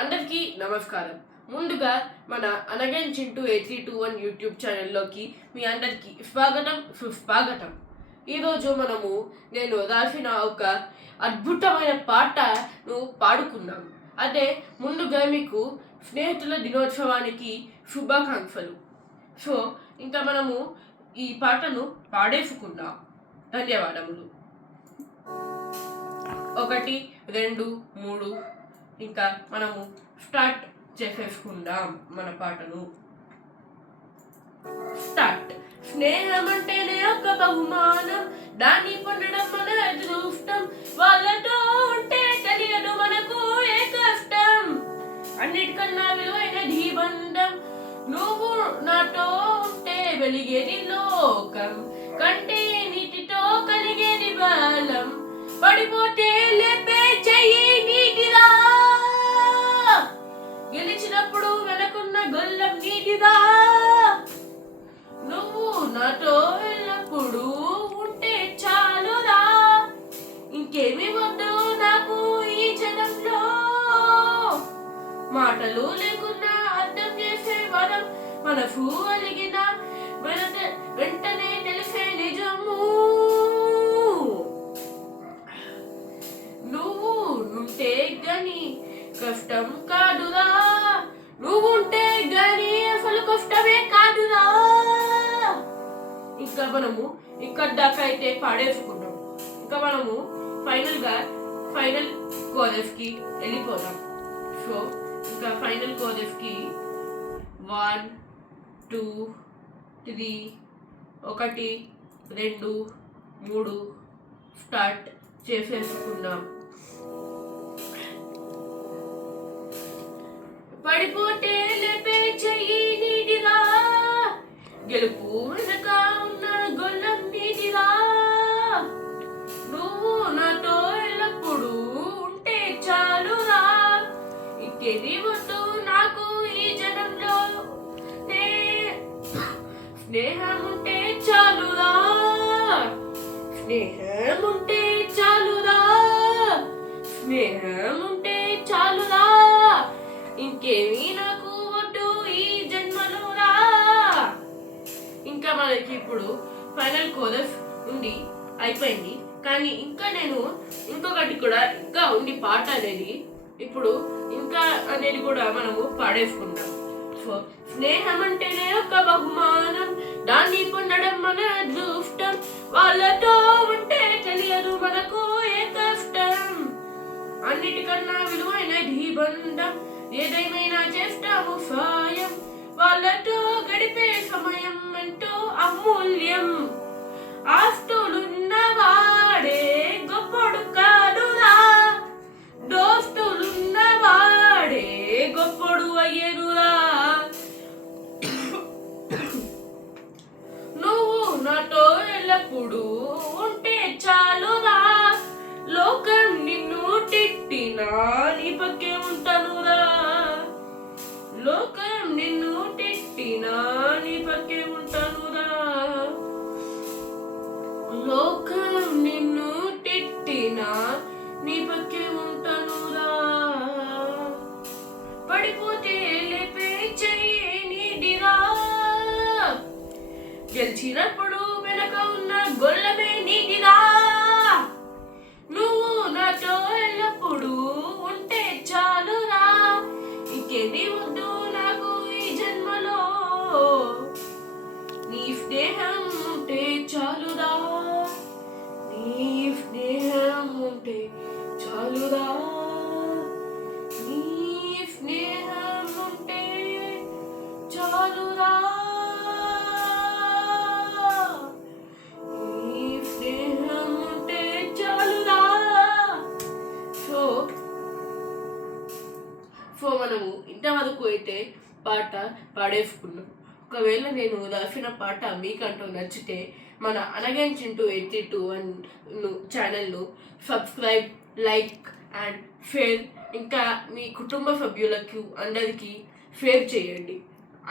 అందరికీ నమస్కారం. ముందుగా మన అనగన్ చింటూ 8321 యూట్యూబ్ ఛానల్లోకి మీ అందరికీ స్వాగతం సుస్వాగతం. ఈరోజు నేను రాసిన ఒక అద్భుతమైన పాటను పాడుకున్నాం. అదే ముందుగా మీకు స్నేహితుల దినోత్సవానికి శుభాకాంక్షలు. సో ఇంకా మనము ఈ పాటను పాడేసుకుందాం. ధన్యవాదములు. 1 2 3 ఇంకా మనము స్టార్ట్ చేసేసుకుందాం మన పాటను. స్టార్ట్. స్నేహం అంటేనే ఒక బహుమానం, దాన్ని పొందడం మన అదృష్టం. వాళ్ళతో ఉంటే తెలియదు మనకు ఏ కష్టం, అన్నిటికన్నా విలువైనది బంధం. నువ్వు నాతో ఉంటే వెలిగేది లోకం, కంటే నీటితో కలిగేది బలం. పడిపోతే లేపే చెయ్యి నీటిదా, గెలిచినప్పుడు వెనకున్న గొల్లం నీటిదా. నువ్వు నాతో ఎల్లప్పుడు ఉంటే చాలురా, ఇంకేమి వద్దు నాకు ఈ జనంలో. మాటలు లేకున్నా అర్థం చేసే వరం, మనసు అలిగిన వెంటనే తెలిసే నిజము. నువ్వు ఉంటే గని కష్టం కాదురా, నువ్వుంటే గని అసలు కష్టమే కాదురా. ఇంకా మనము ఇక్కడ దాకా అయితే పాడేసుకున్నాం. ఇంకా మనము ఫైనల్ కోరస్ కి వెళ్ళిపోదాం. సో ఇంకా ఫైనల్ కోరస్ కి 1 2 3 1 2 3 స్టార్ట్ చేసేసుకున్నాం. పడిపోతే లేపే చెయ్యి నీటిరా, గెలుపు వెనక ఉన్న గొల్లం నీటిరా. నువ్వు నాతో ఎల్లప్పుడు ఉంటే చాలురా, ఇంకేది వద్దు నాకు ఈ జనంలో. స్నేహం ఉంటే చాలురా, స్నేహం ఉంటే చాలురా, స్నేహం ఉంటే చాలురా, ఇంకేమీ నాకు వద్దు ఈ జన్మలో రా. ఇంకా మనకి ఇప్పుడు ఫైనల్ కోరస్ అయిపోయింది. కానీ ఇంకా నేను ఇంకొకటి కూడా ఇంకా ఉంది పాట అనేది. ఇప్పుడు ఇంకా అనేది కూడా మనము పాడేసుకుందాం. సో స్నేహం అంటేనే ఒక బహుమానం, దాన్ని పొందడం మన అదృష్టం. వాళ్ళతో ఉంటే తెలియదు మనకు ఏ కష్టం, అన్నిటికన్నా విలువైనది బంధం. ఏదేమైనా చేస్తాము సాయం, వాళ్ళతో గడిపే సమయం ఎంతో అమూల్యం. ఆస్తులున్నవాడే గొప్పడు కాదురా, దోస్తులున్నవాడే గొప్పడు అయ్యేరురా. నువ్వు నాతో ఎల్లప్పుడు ఉంటే చాలురా, లోకం నిన్ను తిట్టినా నీ పక్కే ఉంటానురా. లోకం నిన్ను తిట్టినా నీ పక్కే ఉంటానురా. లోకం నిన్ను తిట్టినా నీ పక్కే ఉంటానురా. పడిపోతే లేపే చెయ్యి నీటిరా, గెలిచినప్పుడు వెనక ఉన్న గొల్లమే నీటిరా. నువ్వు నాతో ఎల్లప్పుడు ఉంటే చాలురా, ఇంకేది వద్దు నాకు ఈ జన్మలో. నీ స్నేహం ఉంటే చాలురా, నీ స్నేహం ఉంటే చాలురా, నీ స్నేహం ఉంటే చాలురా, నీ స్నేహం ఉంటే చాలురా. సో మనము ఇంతవరకు అయితే పాట పాడేసుకున్నాం. ఒకవేళ నేను రాసిన పాట మీకంటూ నచ్చితే మన అనగన్ చింటూ 8321 ఛానల్ను సబ్స్క్రైబ్, లైక్ అండ్ షేర్. ఇంకా మీ కుటుంబ సభ్యులకు అందరికీ షేర్ చేయండి,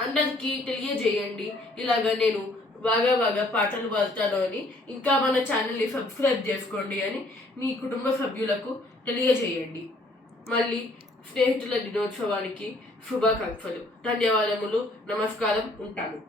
అందరికీ తెలియజేయండి ఇలాగా నేను బాగా పాటలు పాడతాను అని. ఇంకా మన ఛానల్ని సబ్స్క్రైబ్ చేసుకోండి అని మీ కుటుంబ సభ్యులకు తెలియజేయండి. మళ్ళీ స్నేహితుల దినోత్సవానికి శుభాకాంక్షలు. ధన్యవాదములు. నమస్కారం. ఉంటాను.